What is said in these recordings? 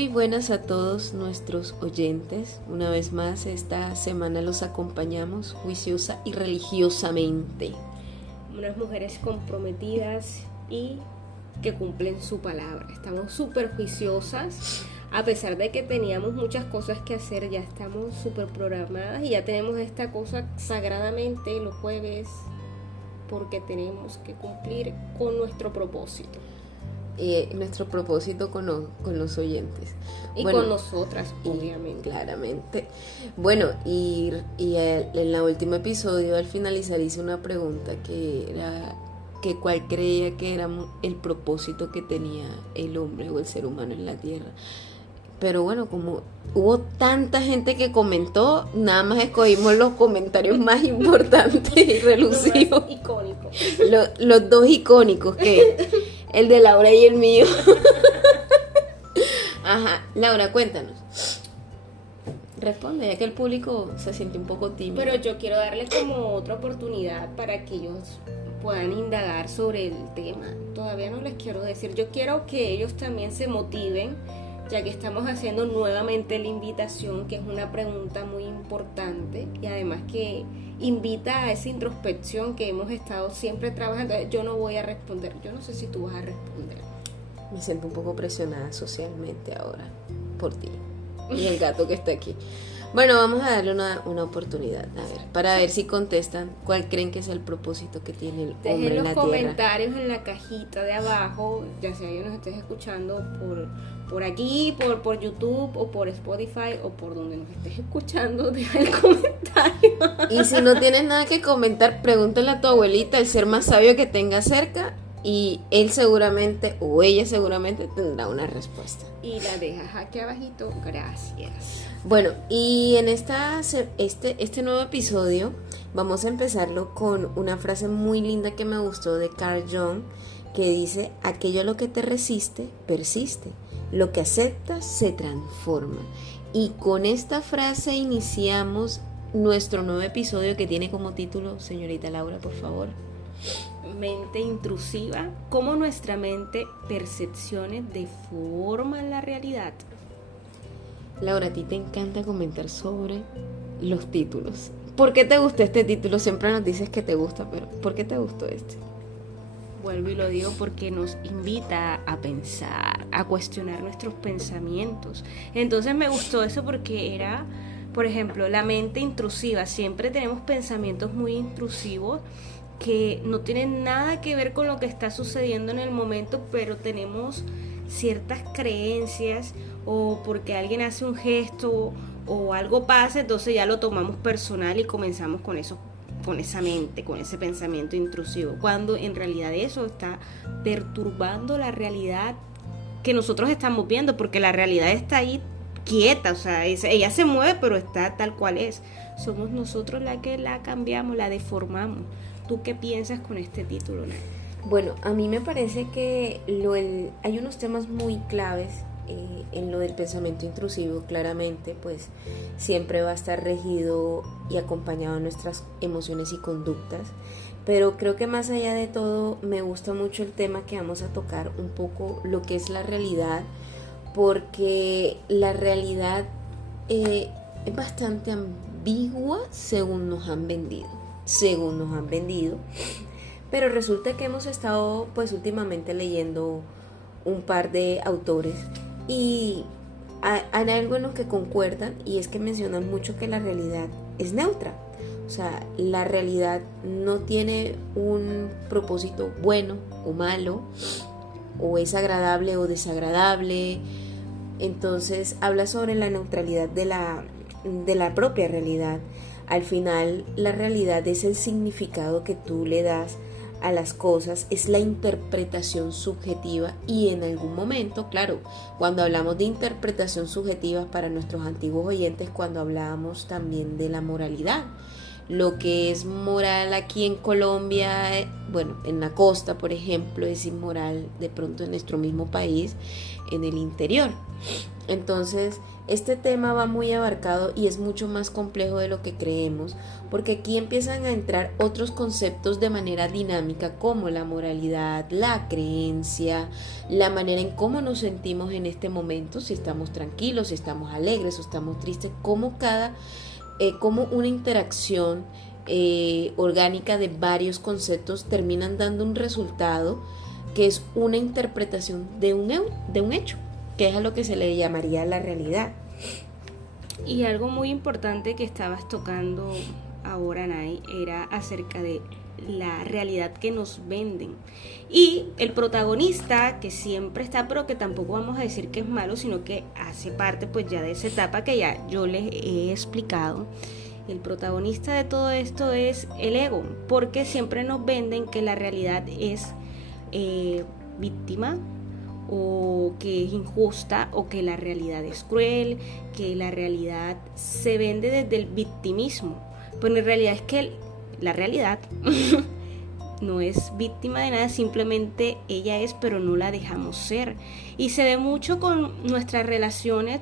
Muy buenas a todos nuestros oyentes. Una vez más, esta semana los acompañamos juiciosa y religiosamente. Unas mujeres comprometidas y que cumplen su palabra. Estamos súper juiciosas. A pesar de que teníamos muchas cosas que hacer, ya estamos súper programadas y ya tenemos esta cosa sagradamente los jueves porque tenemos que cumplir con nuestro propósito. Nuestro propósito con los oyentes. Y bueno, con nosotras, obviamente. Claramente. Bueno, y en el último episodio, al finalizar, hice una pregunta que era que cuál creía que era el propósito que tenía el hombre o el ser humano en la tierra. Pero bueno, como hubo tanta gente que comentó, nada más escogimos los comentarios más importantes y relusivos. Los icónicos. Los dos icónicos, que el de Laura y el mío. Ajá, Laura, cuéntanos. Responde, ya que el público se siente un poco tímido. Pero yo quiero darle como otra oportunidad para que ellos puedan indagar sobre el tema. Todavía no les quiero decir. Yo quiero que ellos también se motiven, ya que estamos haciendo nuevamente la invitación, que es una pregunta muy importante y además que invita a esa introspección que hemos estado siempre trabajando. Yo no voy a responder, yo no sé si tú vas a responder. Me siento un poco presionada socialmente ahora por ti y el gato que está aquí. Bueno, vamos a darle una oportunidad, a ver, para ver si contestan cuál creen que es el propósito que tiene el hombre en la tierra. Dejen los comentarios en la cajita de abajo, ya sea que nos estés escuchando por aquí, por YouTube o por Spotify o por donde nos estés escuchando, deja el comentario. Y si no tienes nada que comentar, pregúntale a tu abuelita, el ser más sabio que tenga cerca, y él seguramente o ella seguramente tendrá una respuesta. Y la dejas aquí abajito, gracias. Bueno, y en este nuevo episodio vamos a empezarlo con una frase muy linda que me gustó de Carl Jung, que dice: aquello a lo que te resiste, persiste, lo que aceptas se transforma. Y con esta frase iniciamos nuestro nuevo episodio, que tiene como título, señorita Laura, por favor. Mente intrusiva, cómo nuestra mente percepciones deforman la realidad. Laura, a ti te encanta comentar sobre los títulos. ¿Por qué te gustó este título? Siempre nos dices que te gusta, pero ¿por qué te gustó este? Vuelvo y lo digo porque nos invita a pensar, a cuestionar nuestros pensamientos. Entonces me gustó eso porque era, por ejemplo, la mente intrusiva. Siempre tenemos pensamientos muy intrusivos que no tienen nada que ver con lo que está sucediendo en el momento, pero tenemos ciertas creencias, o porque alguien hace un gesto o algo pasa, entonces ya lo tomamos personal y comenzamos con eso, con esa mente, con ese pensamiento intrusivo, cuando en realidad eso está perturbando la realidad que nosotros estamos viendo, porque la realidad está ahí quieta, o sea, ella se mueve pero está tal cual es. Somos nosotros la que la cambiamos, la deformamos. ¿Tú qué piensas con este título, Nay? Bueno, a mí me parece que hay unos temas muy claves en lo del pensamiento intrusivo. Claramente, pues siempre va a estar regido y acompañado de nuestras emociones y conductas, pero creo que más allá de todo me gusta mucho el tema que vamos a tocar, un poco lo que es la realidad, porque la realidad es bastante ambigua según nos han vendido, pero resulta que hemos estado pues últimamente leyendo un par de autores y hay algo en lo que concuerdan, y es que mencionan mucho que la realidad es neutra. O sea, la realidad no tiene un propósito bueno o malo, o es agradable o desagradable. Entonces habla sobre la neutralidad de la propia realidad. Al final, la realidad es el significado que tú le das a las cosas, es la interpretación subjetiva, y en algún momento, claro, cuando hablamos de interpretación subjetiva para nuestros antiguos oyentes, cuando hablábamos también de la moralidad, lo que es moral aquí en Colombia, bueno, en la costa, por ejemplo, es inmoral de pronto en nuestro mismo país, en el interior. Entonces, este tema va muy abarcado y es mucho más complejo de lo que creemos, porque aquí empiezan a entrar otros conceptos de manera dinámica, como la moralidad, la creencia, la manera en cómo nos sentimos en este momento, si estamos tranquilos, si estamos alegres o estamos tristes, como una interacción orgánica de varios conceptos terminan dando un resultado que es una interpretación de un hecho, que es a lo que se le llamaría la realidad. Y algo muy importante que estabas tocando ahora, Nay, era acerca de la realidad que nos venden. Y el protagonista, que siempre está, pero que tampoco vamos a decir que es malo, sino que hace parte pues ya de esa etapa que ya yo les he explicado. El protagonista de todo esto es el ego, porque siempre nos venden que la realidad es víctima, o que es injusta, o que la realidad es cruel, que la realidad se vende desde el victimismo. Pero en realidad es que la realidad no es víctima de nada, simplemente ella es, pero no la dejamos ser. Y se ve mucho con nuestras relaciones,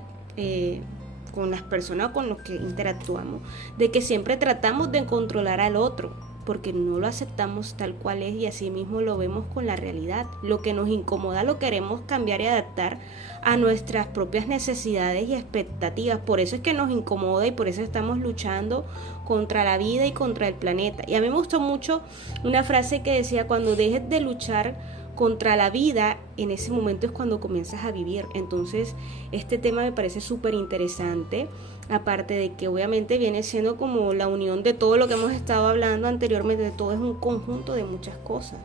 con las personas con las que interactuamos, de que siempre tratamos de controlar al otro, porque no lo aceptamos tal cual es, y así mismo lo vemos con la realidad. Lo que nos incomoda lo queremos cambiar y adaptar a nuestras propias necesidades y expectativas. Por eso es que nos incomoda y por eso estamos luchando contra la vida y contra el planeta. Y a mí me gustó mucho una frase que decía: cuando dejes de luchar contra la vida, en ese momento es cuando comienzas a vivir. Entonces, este tema me parece súper interesante, aparte de que obviamente viene siendo como la unión de todo lo que hemos estado hablando anteriormente. Todo es un conjunto de muchas cosas.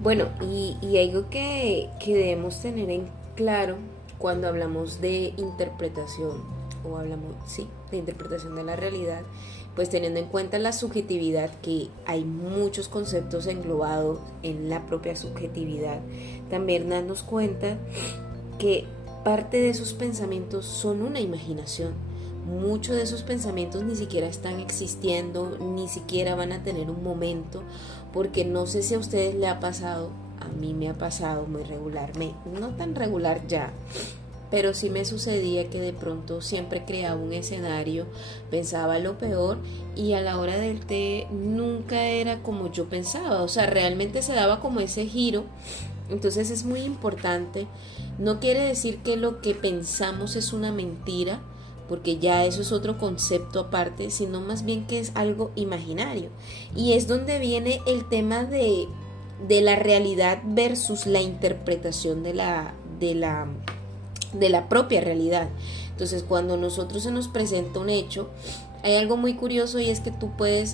Bueno, y algo que debemos tener en claro cuando hablamos de interpretación, o hablamos, sí, de interpretación de la realidad, pues teniendo en cuenta la subjetividad, que hay muchos conceptos englobados en la propia subjetividad, también darnos cuenta que parte de esos pensamientos son una imaginación. Muchos de esos pensamientos ni siquiera están existiendo, ni siquiera van a tener un momento, porque no sé si a ustedes les ha pasado, a mí me ha pasado muy regularmente, no tan regular ya, pero sí me sucedía que de pronto siempre creaba un escenario, pensaba lo peor y a la hora del té nunca era como yo pensaba, o sea, realmente se daba como ese giro. Entonces es muy importante, no quiere decir que lo que pensamos es una mentira, porque ya eso es otro concepto aparte, sino más bien que es algo imaginario. Y es donde viene el tema de la realidad versus la interpretación de la propia realidad. Entonces, cuando nosotros se nos presenta un hecho, hay algo muy curioso, y es que tú puede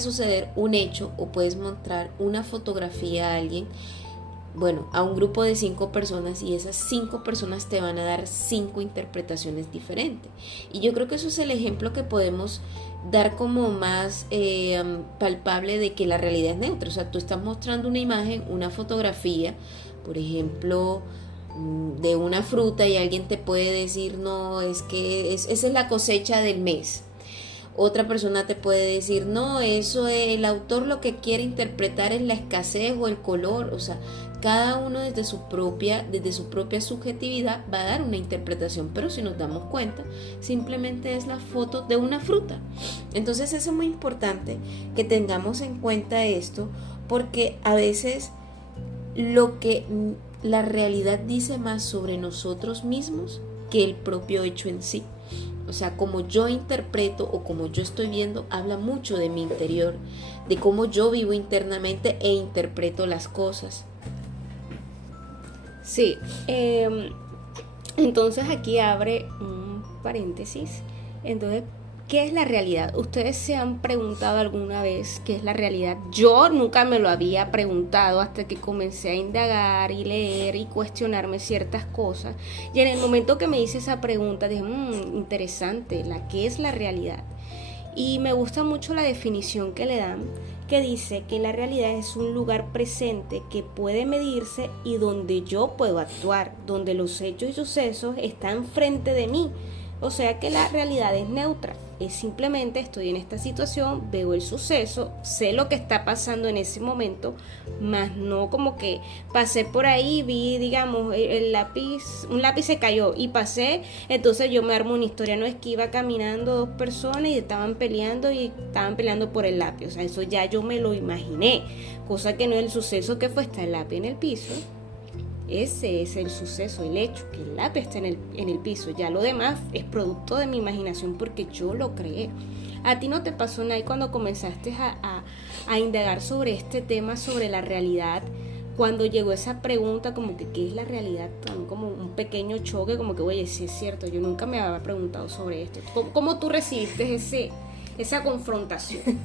suceder un hecho o puedes mostrar una fotografía a alguien, bueno, a un grupo de 5 personas, y esas 5 personas te van a dar 5 interpretaciones diferentes. Y yo creo que eso es el ejemplo que podemos dar como más palpable de que la realidad es neutra. O sea, tú estás mostrando una imagen, una fotografía, por ejemplo, de una fruta, y alguien te puede decir: no, es que esa es la cosecha del mes. Otra persona te puede decir: no, eso el autor lo que quiere interpretar es la escasez o el color. O sea, cada uno desde su propia subjetividad va a dar una interpretación, pero si nos damos cuenta, simplemente es la foto de una fruta. Entonces eso es muy importante que tengamos en cuenta esto, porque a veces lo que la realidad dice más sobre nosotros mismos que el propio hecho en sí. O sea, como yo interpreto o como yo estoy viendo, habla mucho de mi interior, de cómo yo vivo internamente e interpreto las cosas. Sí, entonces aquí abre un paréntesis. Entonces, ¿qué es la realidad? ¿Ustedes se han preguntado alguna vez qué es la realidad? Yo nunca me lo había preguntado hasta que comencé a indagar y leer y cuestionarme ciertas cosas. Y en el momento que me hice esa pregunta dije: interesante, ¿qué es la realidad? Y me gusta mucho la definición que le dan, que dice que la realidad es un lugar presente que puede medirse y donde yo puedo actuar, donde los hechos y sucesos están frente de mí, O sea que la realidad es neutra. Es simplemente estoy en esta situación, veo el suceso, sé lo que está pasando en ese momento, más no como que pasé por ahí, vi, digamos, el lápiz, un lápiz se cayó y pasé, entonces yo me armo una historia. No, es que iba caminando dos personas y estaban peleando por el lápiz. O sea, eso ya yo me lo imaginé, cosa que no es el suceso que fue, está el lápiz en el piso. Ese es el suceso, el hecho, que el lápiz está en el piso. Ya lo demás es producto de mi imaginación porque yo lo creé. ¿A ti no te pasó, Nay, cuando comenzaste a indagar sobre este tema, sobre la realidad? Cuando llegó esa pregunta como que ¿qué es la realidad? Como un pequeño choque, como que oye, sí es cierto, yo nunca me había preguntado sobre esto. ¿Cómo tú recibiste esa confrontación?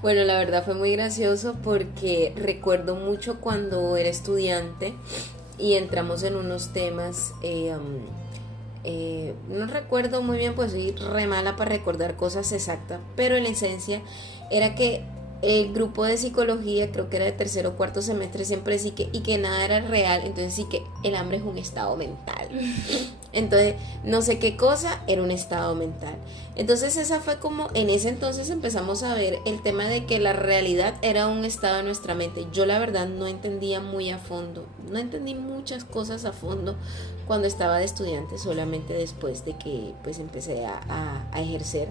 Bueno, la verdad fue muy gracioso porque recuerdo mucho cuando era estudiante y entramos en unos temas, no recuerdo muy bien, pues soy re mala para recordar cosas exactas, pero en esencia era que el grupo de psicología, creo que era de tercero o cuarto semestre, siempre decía que nada era real, entonces sí que el hambre es un estado mental. Entonces, no sé qué cosa era un estado mental. Entonces esa fue como, en ese entonces empezamos a ver el tema de que la realidad era un estado de nuestra mente. Yo la verdad no entendía muy a fondo, no entendí muchas cosas a fondo cuando estaba de estudiante, solamente después de que pues empecé a ejercer.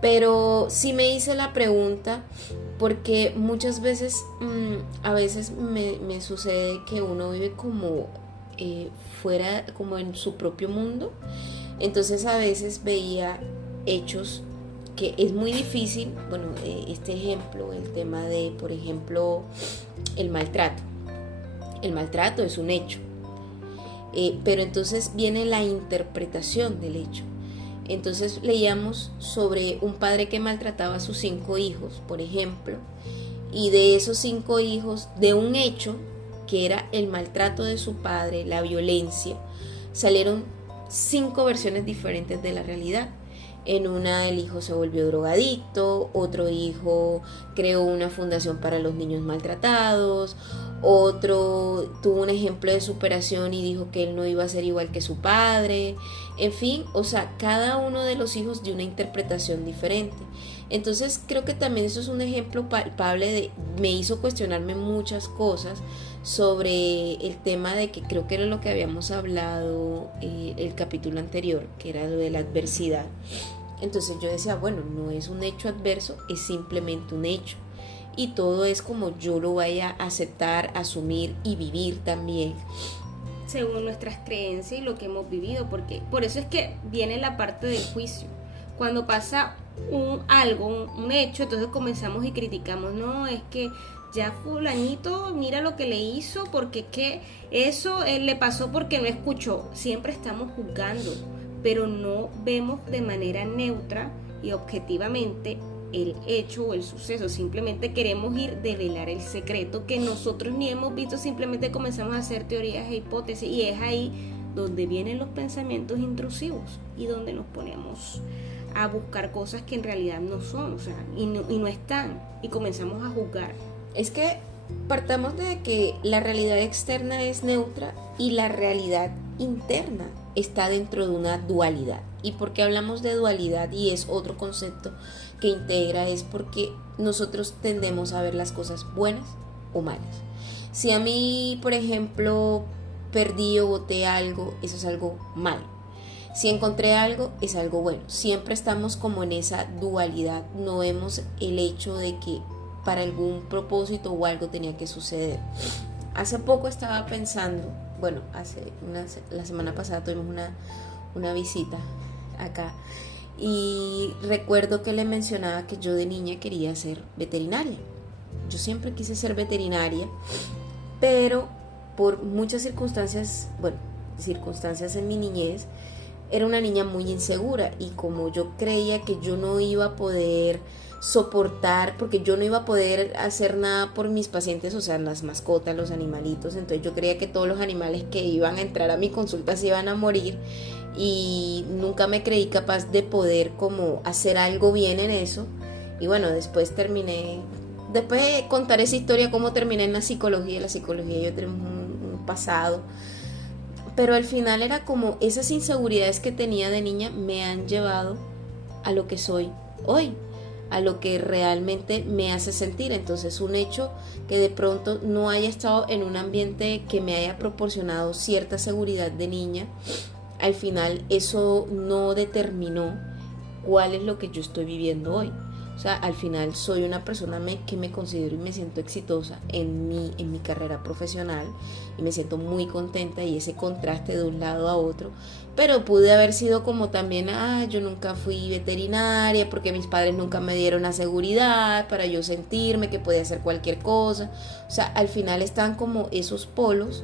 Pero sí me hice la pregunta porque muchas veces, a veces me sucede que uno vive como fuera, como en su propio mundo. Entonces a veces veía hechos que es muy difícil, bueno, este ejemplo, el tema de, por ejemplo, el maltrato. El maltrato es un hecho, pero entonces viene la interpretación del hecho. Entonces leíamos sobre un padre que maltrataba a sus 5 hijos, por ejemplo, y de esos 5 hijos, de un hecho que era el maltrato de su padre, la violencia, salieron 5 versiones diferentes de la realidad. En una el hijo se volvió drogadicto, otro hijo creó una fundación para los niños maltratados, otro tuvo un ejemplo de superación y dijo que él no iba a ser igual que su padre. En fin, o sea, cada uno de los hijos dio una interpretación diferente. Entonces creo que también eso es un ejemplo palpable me hizo cuestionarme muchas cosas sobre el tema de que creo que era lo que habíamos hablado el capítulo anterior, que era lo de la adversidad. Entonces yo decía, bueno, no es un hecho adverso, es simplemente un hecho. Y todo es como yo lo vaya a aceptar, asumir y vivir también. Según nuestras creencias y lo que hemos vivido, porque por eso es que viene la parte del juicio. Cuando pasa un hecho, entonces comenzamos y criticamos, no, es que ya fulanito, mira lo que le hizo, porque es que eso le pasó porque no escuchó. Siempre estamos juzgando, pero no vemos de manera neutra y objetivamente el hecho o el suceso. Simplemente queremos develar el secreto que nosotros ni hemos visto, simplemente comenzamos a hacer teorías e hipótesis, y es ahí donde vienen los pensamientos intrusivos y donde nos ponemos a buscar cosas que en realidad no son, o sea, y no están, y comenzamos a juzgar. Es que partamos de que la realidad externa es neutra y la realidad interna está dentro de una dualidad. ¿Y por qué hablamos de dualidad? Y es otro concepto que integra, es porque nosotros tendemos a ver las cosas buenas o malas. Si a mí, por ejemplo, perdí o boté algo, eso es algo malo. Si encontré algo, es algo bueno. Siempre estamos como en esa dualidad. No vemos el hecho de que para algún propósito o algo tenía que suceder. Hace poco estaba pensando, bueno, la semana pasada tuvimos una visita acá, y recuerdo que le mencionaba que yo de niña quería ser veterinaria. Yo siempre quise ser veterinaria, pero por muchas circunstancias en mi niñez, era una niña muy insegura, y como yo creía que yo no iba a poder soportar, porque yo no iba a poder hacer nada por mis pacientes, o sea, las mascotas, los animalitos, entonces yo creía que todos los animales que iban a entrar a mi consulta se iban a morir, y nunca me creí capaz de poder como hacer algo bien en eso. Y bueno, después de contar esa historia, cómo terminé en la psicología yo tengo un pasado pero al final era como esas inseguridades que tenía de niña me han llevado a lo que soy hoy, a lo que realmente me hace sentir. Entonces, un hecho que de pronto no haya estado en un ambiente que me haya proporcionado cierta seguridad de niña, al final eso no determinó cuál es lo que yo estoy viviendo hoy. O sea, al final soy una persona que me considero y me siento exitosa en mi carrera profesional y me siento muy contenta, y ese contraste de un lado a otro. Pero pude haber sido como también, yo nunca fui veterinaria porque mis padres nunca me dieron la seguridad para yo sentirme que podía hacer cualquier cosa. O sea, al final están como esos polos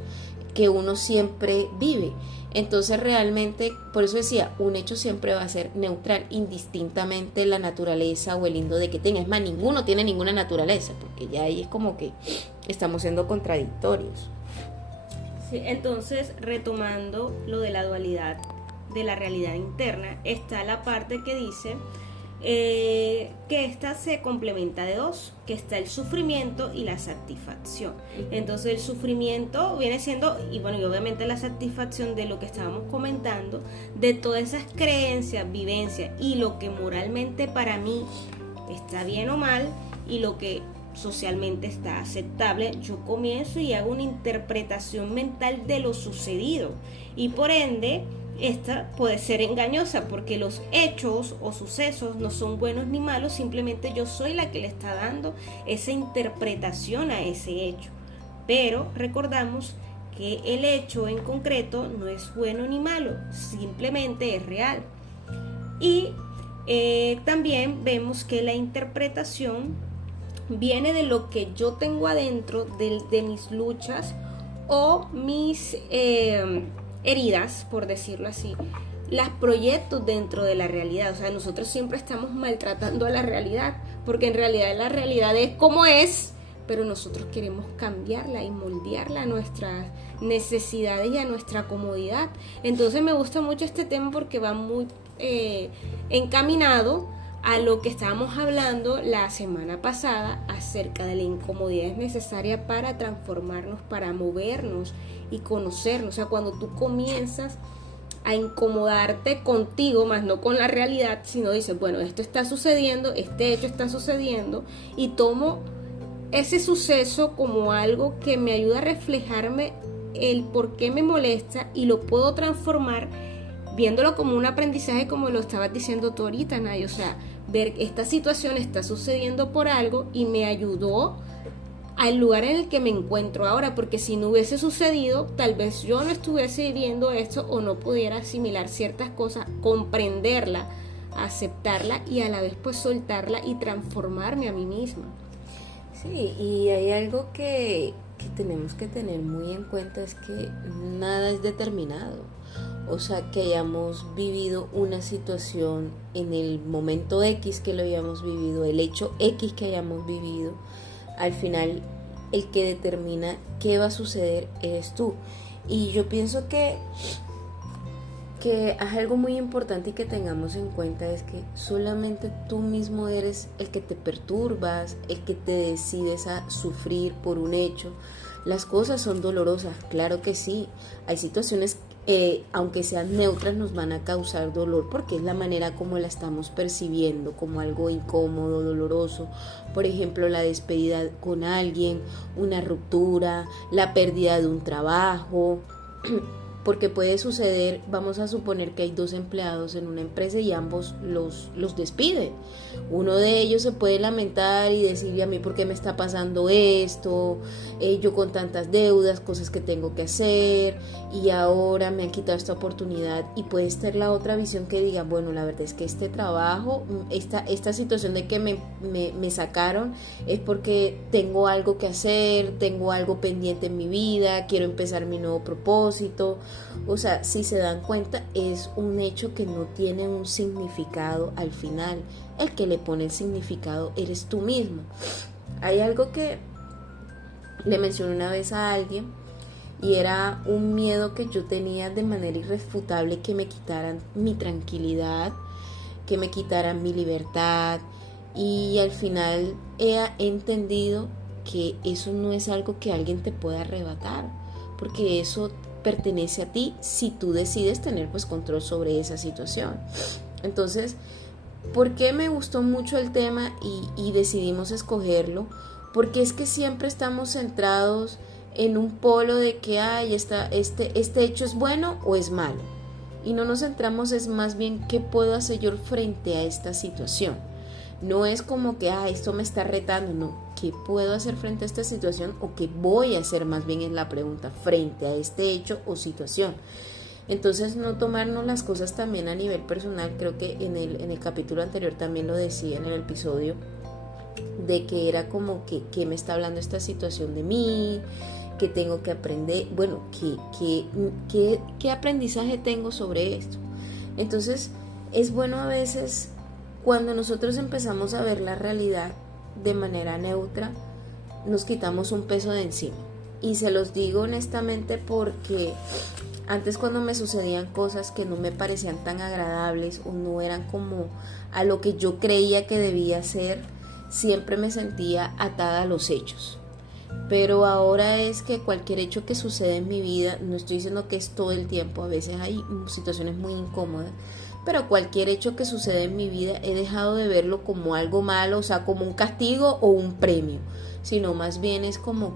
que uno siempre vive. Entonces realmente, por eso decía, un hecho siempre va a ser neutral, indistintamente la naturaleza o el lindo de que tenga. Es más, ninguno tiene ninguna naturaleza, porque ya ahí es como que estamos siendo contradictorios. Sí, entonces, retomando lo de la dualidad de la realidad interna, está la parte que dice que esta se complementa de dos, que está el sufrimiento y la satisfacción. Entonces el sufrimiento viene siendo, y bueno, y obviamente la satisfacción de lo que estábamos comentando, de todas esas creencias, vivencias y lo que moralmente para mí está bien o mal y lo que socialmente está aceptable. Yo comienzo y hago una interpretación mental de lo sucedido, y por ende esta puede ser engañosa, porque los hechos o sucesos no son buenos ni malos, simplemente yo soy la que le está dando esa interpretación a ese hecho. Pero recordamos que el hecho en concreto no es bueno ni malo, simplemente es real. Y también vemos que la interpretación viene de lo que yo tengo adentro, de mis luchas o mis heridas, por decirlo así, las proyecto dentro de la realidad. O sea, nosotros siempre estamos maltratando a la realidad, porque en realidad la realidad es como es, pero nosotros queremos cambiarla y moldearla a nuestras necesidades y a nuestra comodidad. Entonces me gusta mucho este tema porque va muy encaminado a lo que estábamos hablando la semana pasada acerca de la incomodidad necesaria para transformarnos, para movernos y conocernos. O sea, cuando tú comienzas a incomodarte contigo, más no con la realidad, sino dices, bueno, esto está sucediendo, este hecho está sucediendo, y tomo ese suceso como algo que me ayuda a reflejarme el por qué me molesta, y lo puedo transformar viéndolo como un aprendizaje, como lo estabas diciendo tú ahorita, Nay. O sea, ver esta situación está sucediendo por algo y me ayudó al lugar en el que me encuentro ahora, porque si no hubiese sucedido, tal vez yo no estuviese viviendo esto o no pudiera asimilar ciertas cosas, comprenderla, aceptarla y a la vez pues soltarla y transformarme a mí misma. Sí, y hay algo que tenemos que tener muy en cuenta, es que nada es determinado. O sea, que hayamos vivido una situación en el momento X que lo hayamos vivido, el hecho X que hayamos vivido, al final el que determina qué va a suceder eres tú. Y yo pienso que es algo muy importante y que tengamos en cuenta, es que solamente tú mismo eres el que te perturbas, el que te decides a sufrir por un hecho. Las cosas son dolorosas, claro que sí. Hay situaciones aunque sean neutras, nos van a causar dolor, porque es la manera como la estamos percibiendo, como algo incómodo, doloroso. Por ejemplo, la despedida con alguien, una ruptura, la pérdida de un trabajo, porque puede suceder, vamos a suponer que hay dos empleados en una empresa y ambos los despiden. Uno de ellos se puede lamentar y decirle, a mí por qué me está pasando esto, yo con tantas deudas, cosas que tengo que hacer, y ahora me han quitado esta oportunidad. Y puede estar la otra visión que diga, bueno, la verdad es que este trabajo, esta situación de que me sacaron es porque tengo algo que hacer, tengo algo pendiente en mi vida, quiero empezar mi nuevo propósito. O sea, si se dan cuenta, es un hecho que no tiene un significado al final. El que le pone el significado eres tú mismo. Hay algo que le mencioné una vez a alguien, y era un miedo que yo tenía de manera irrefutable, que me quitaran mi tranquilidad, que me quitaran mi libertad. Y al final he entendido que eso no es algo que alguien te pueda arrebatar, porque eso pertenece a ti si tú decides tener pues control sobre esa situación. Entonces, ¿por qué me gustó mucho el tema y decidimos escogerlo? Porque es que siempre estamos centrados en un polo de que este hecho es bueno o es malo. Y no nos centramos es más bien qué puedo hacer yo frente a esta situación. No es como que esto me está retando, no, ¿qué puedo hacer frente a esta situación? O qué voy a hacer, más bien es la pregunta, frente a este hecho o situación. Entonces no tomarnos las cosas también a nivel personal. Creo que en el capítulo anterior también lo decía en el episodio, de que era como que me está hablando esta situación de mí, que tengo que aprender, bueno, ¿qué aprendizaje tengo sobre esto? Entonces es bueno a veces, cuando nosotros empezamos a ver la realidad de manera neutra, nos quitamos un peso de encima. Y se los digo honestamente porque antes, cuando me sucedían cosas que no me parecían tan agradables o no eran como a lo que yo creía que debía ser, siempre me sentía atada a los hechos. Pero ahora es que cualquier hecho que sucede en mi vida, no estoy diciendo que es todo el tiempo, a veces hay situaciones muy incómodas, pero cualquier hecho que sucede en mi vida he dejado de verlo como algo malo, o sea, como un castigo o un premio, sino más bien es como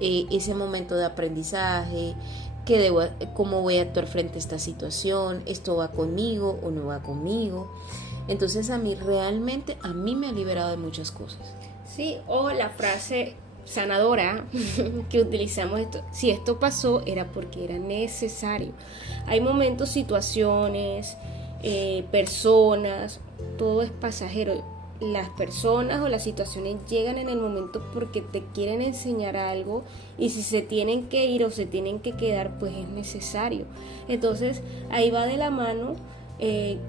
ese momento de aprendizaje, cómo voy a actuar frente a esta situación, esto va conmigo o no va conmigo. Entonces a mí me ha liberado de muchas cosas. Sí, o la frase sanadora que utilizamos, si esto pasó era porque era necesario. Hay momentos, situaciones, personas, todo es pasajero. Las personas o las situaciones llegan en el momento porque te quieren enseñar algo, y si se tienen que ir o se tienen que quedar, pues es necesario. Entonces ahí va de la mano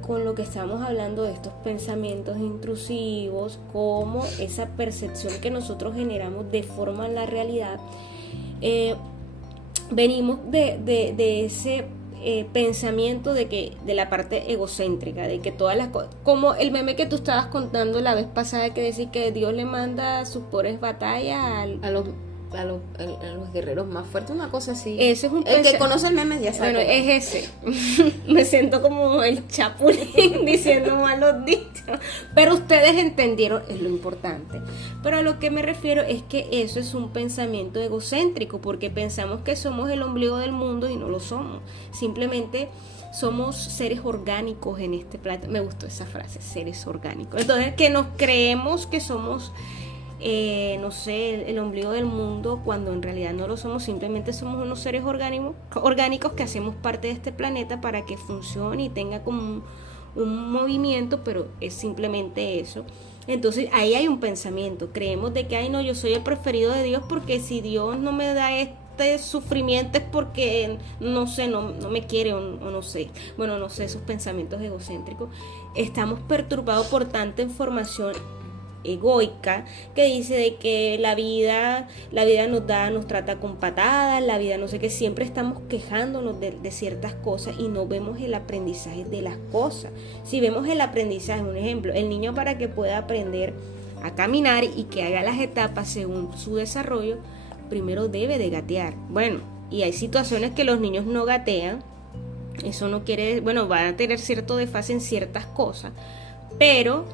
con lo que estamos hablando de estos pensamientos intrusivos, como esa percepción que nosotros generamos deforman la realidad. Venimos de ese pensamiento de la parte egocéntrica, de que todas las cosas, como el meme que tú estabas contando la vez pasada, que decía que Dios le manda sus pobres batallas a los guerreros más fuertes, una cosa así. Ese es un el que conoce el meme ya sabe. Bueno, es ese. Me siento como el chapulín diciendo malos dichos, pero ustedes entendieron, es lo importante. Pero a lo que me refiero es que eso es un pensamiento egocéntrico, porque pensamos que somos el ombligo del mundo y no lo somos. Simplemente somos seres orgánicos en este planeta. Me gustó esa frase, seres orgánicos. Entonces, que nos creemos que somos no sé, el ombligo del mundo, cuando en realidad no lo somos. Simplemente somos unos seres orgánicos que hacemos parte de este planeta para que funcione y tenga como un movimiento, pero es simplemente eso. Entonces ahí hay un pensamiento, creemos de que no, yo soy el preferido de Dios, porque si Dios no me da este sufrimiento es porque no sé, no me quiere, o no sé. Bueno, no sé, esos pensamientos egocéntricos. Estamos perturbados por tanta información egoica que dice de que la vida nos trata con patadas, la vida no sé qué, siempre estamos quejándonos de ciertas cosas y no vemos el aprendizaje de las cosas. Si vemos el aprendizaje, un ejemplo, el niño, para que pueda aprender a caminar y que haga las etapas según su desarrollo, primero debe de gatear. Bueno, y hay situaciones que los niños no gatean, eso no quiere, bueno, van a tener cierto desfase en ciertas cosas, pero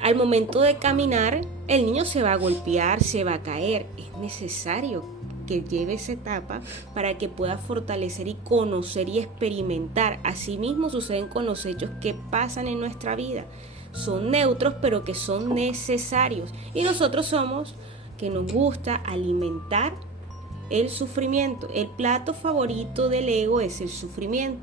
al momento de caminar, el niño se va a golpear, se va a caer. Es necesario que lleve esa etapa para que pueda fortalecer y conocer y experimentar. Asimismo suceden con los hechos que pasan en nuestra vida. Son neutros, pero que son necesarios. Y nosotros somos que nos gusta alimentar el sufrimiento. El plato favorito del ego es el sufrimiento.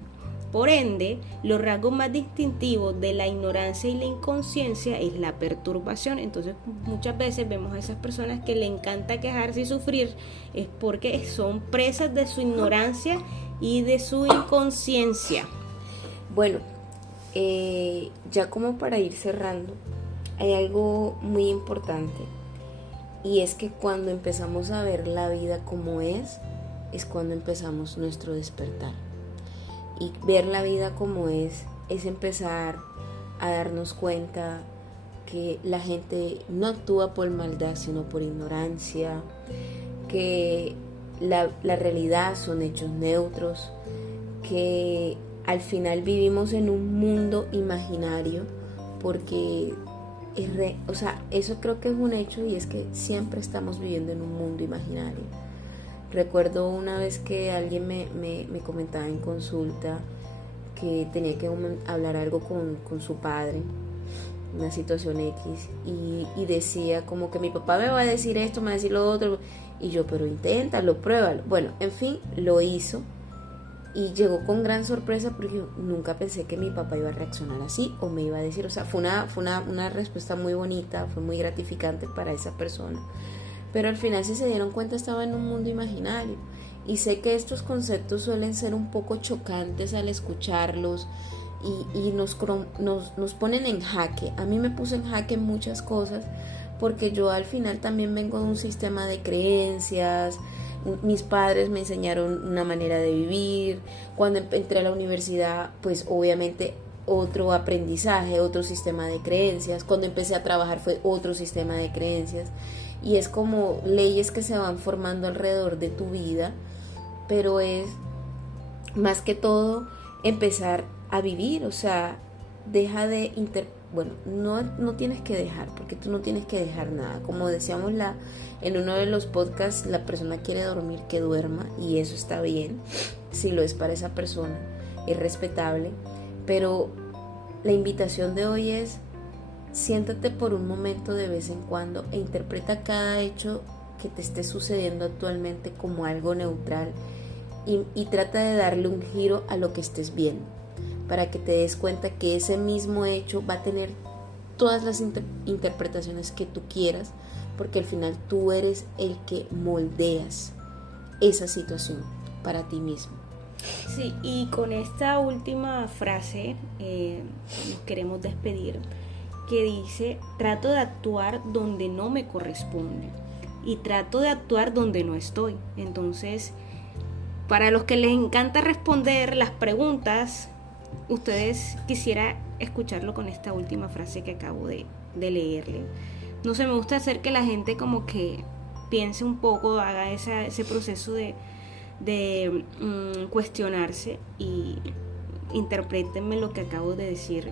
Por ende, los rasgos más distintivos de la ignorancia y la inconsciencia es la perturbación. Entonces, muchas veces vemos a esas personas que le encanta quejarse y sufrir, es porque son presas de su ignorancia y de su inconsciencia. Bueno, ya como para ir cerrando, hay algo muy importante, y es que cuando empezamos a ver la vida como es cuando empezamos nuestro despertar. Y ver la vida como es empezar a darnos cuenta que la gente no actúa por maldad, sino por ignorancia, que la realidad son hechos neutros, que al final vivimos en un mundo imaginario, porque o sea, eso creo que es un hecho, y es que siempre estamos viviendo en un mundo imaginario. Recuerdo una vez que alguien me comentaba en consulta que tenía que hablar algo con su padre, una situación X, y decía como que mi papá me va a decir esto, me va a decir lo otro, y yo, pero inténtalo, pruébalo. Bueno, en fin, lo hizo, y llegó con gran sorpresa porque yo nunca pensé que mi papá iba a reaccionar así o me iba a decir, o sea, fue una respuesta muy bonita, fue muy gratificante para esa persona. Pero al final, si se dieron cuenta, estaba en un mundo imaginario. Y sé que estos conceptos suelen ser un poco chocantes al escucharlos, y nos ponen en jaque. A mí me puso en jaque muchas cosas, porque yo al final también vengo de un sistema de creencias. Mis padres me enseñaron una manera de vivir. Cuando entré a la universidad, pues obviamente otro aprendizaje, otro sistema de creencias. Cuando empecé a trabajar fue otro sistema de creencias. Y es como leyes que se van formando alrededor de tu vida, pero es más que todo empezar a vivir. O sea, deja de bueno, no tienes que dejar, porque tú no tienes que dejar nada. Como decíamos en uno de los podcasts, la persona quiere dormir, que duerma, y eso está bien, si lo es para esa persona, es respetable. Pero la invitación de hoy es: siéntate por un momento de vez en cuando e interpreta cada hecho que te esté sucediendo actualmente como algo neutral, y trata de darle un giro a lo que estés viendo, para que te des cuenta que ese mismo hecho va a tener todas las interpretaciones que tú quieras, porque al final tú eres el que moldeas esa situación para ti mismo. Sí, y con esta última frase nos queremos despedir, que dice: trato de actuar donde no me corresponde y trato de actuar donde no estoy. Entonces, para los que les encanta responder las preguntas, ustedes quisiera escucharlo con esta última frase que acabo de leerle. No sé, me gusta hacer que la gente como que piense un poco, haga ese proceso de cuestionarse, y interprétenme lo que acabo de decir.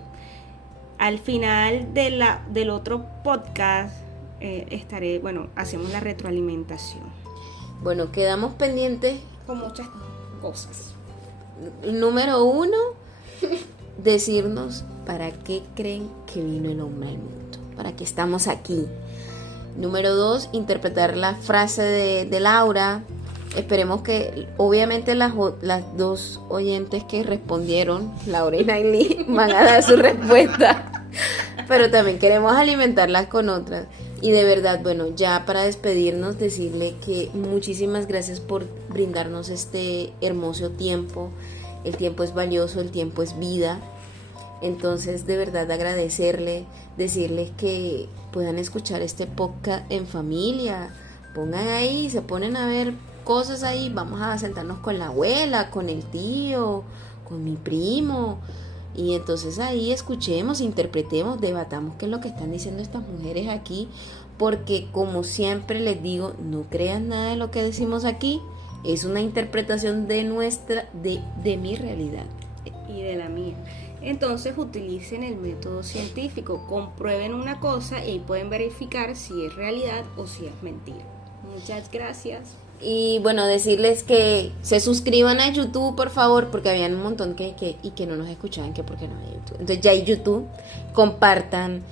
Al final del otro podcast hacemos la retroalimentación. Bueno, quedamos pendientes Con muchas cosas. Número 1, decirnos para qué creen que vino el hombre al mundo, para qué estamos aquí. Número 2, interpretar la frase de Laura. Esperemos que, obviamente, las dos oyentes que respondieron, Laura y Nailí, van a dar su respuesta, pero también queremos alimentarlas con otras. Y de verdad, bueno, ya para despedirnos, decirle que muchísimas gracias por brindarnos este hermoso tiempo. El tiempo es valioso, el tiempo es vida. Entonces, de verdad, agradecerle, decirles que puedan escuchar este podcast en familia. Pongan ahí, se ponen a ver cosas ahí, vamos a sentarnos con la abuela, con el tío, con mi primo, y entonces ahí escuchemos, interpretemos, debatamos qué es lo que están diciendo estas mujeres aquí, porque como siempre les digo, no crean nada de lo que decimos aquí, es una interpretación de mi realidad y de la mía. Entonces utilicen el método científico, comprueben una cosa y ahí pueden verificar si es realidad o si es mentira. Muchas gracias. Y bueno, decirles que se suscriban a YouTube, por favor, porque habían un montón que no nos escuchaban, que porque no hay YouTube. Entonces ya hay YouTube, compartan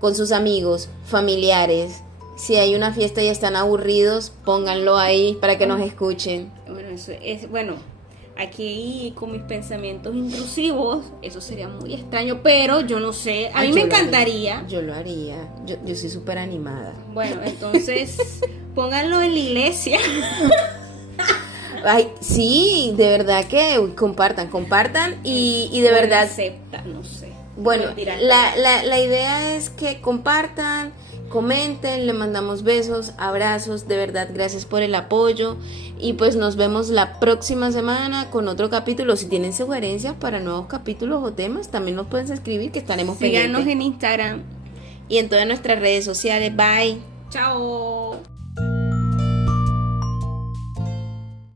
con sus amigos, familiares. Si hay una fiesta y están aburridos, pónganlo ahí para que nos escuchen. Bueno, eso es, aquí con mis pensamientos intrusivos, eso sería muy extraño, pero yo no sé, a mí me encantaría. Yo lo haría, yo soy súper animada. Bueno, entonces pónganlo en la iglesia. Ay, sí, de verdad que compartan y de verdad. Acepta, no sé. Bueno, la idea es que compartan, comenten, le mandamos besos, abrazos, de verdad, gracias por el apoyo, y pues nos vemos la próxima semana con otro capítulo. Si tienen sugerencias para nuevos capítulos o temas, también nos pueden escribir, que estaremos pendientes. Síganos en Instagram y en todas nuestras redes sociales. Bye. Chao.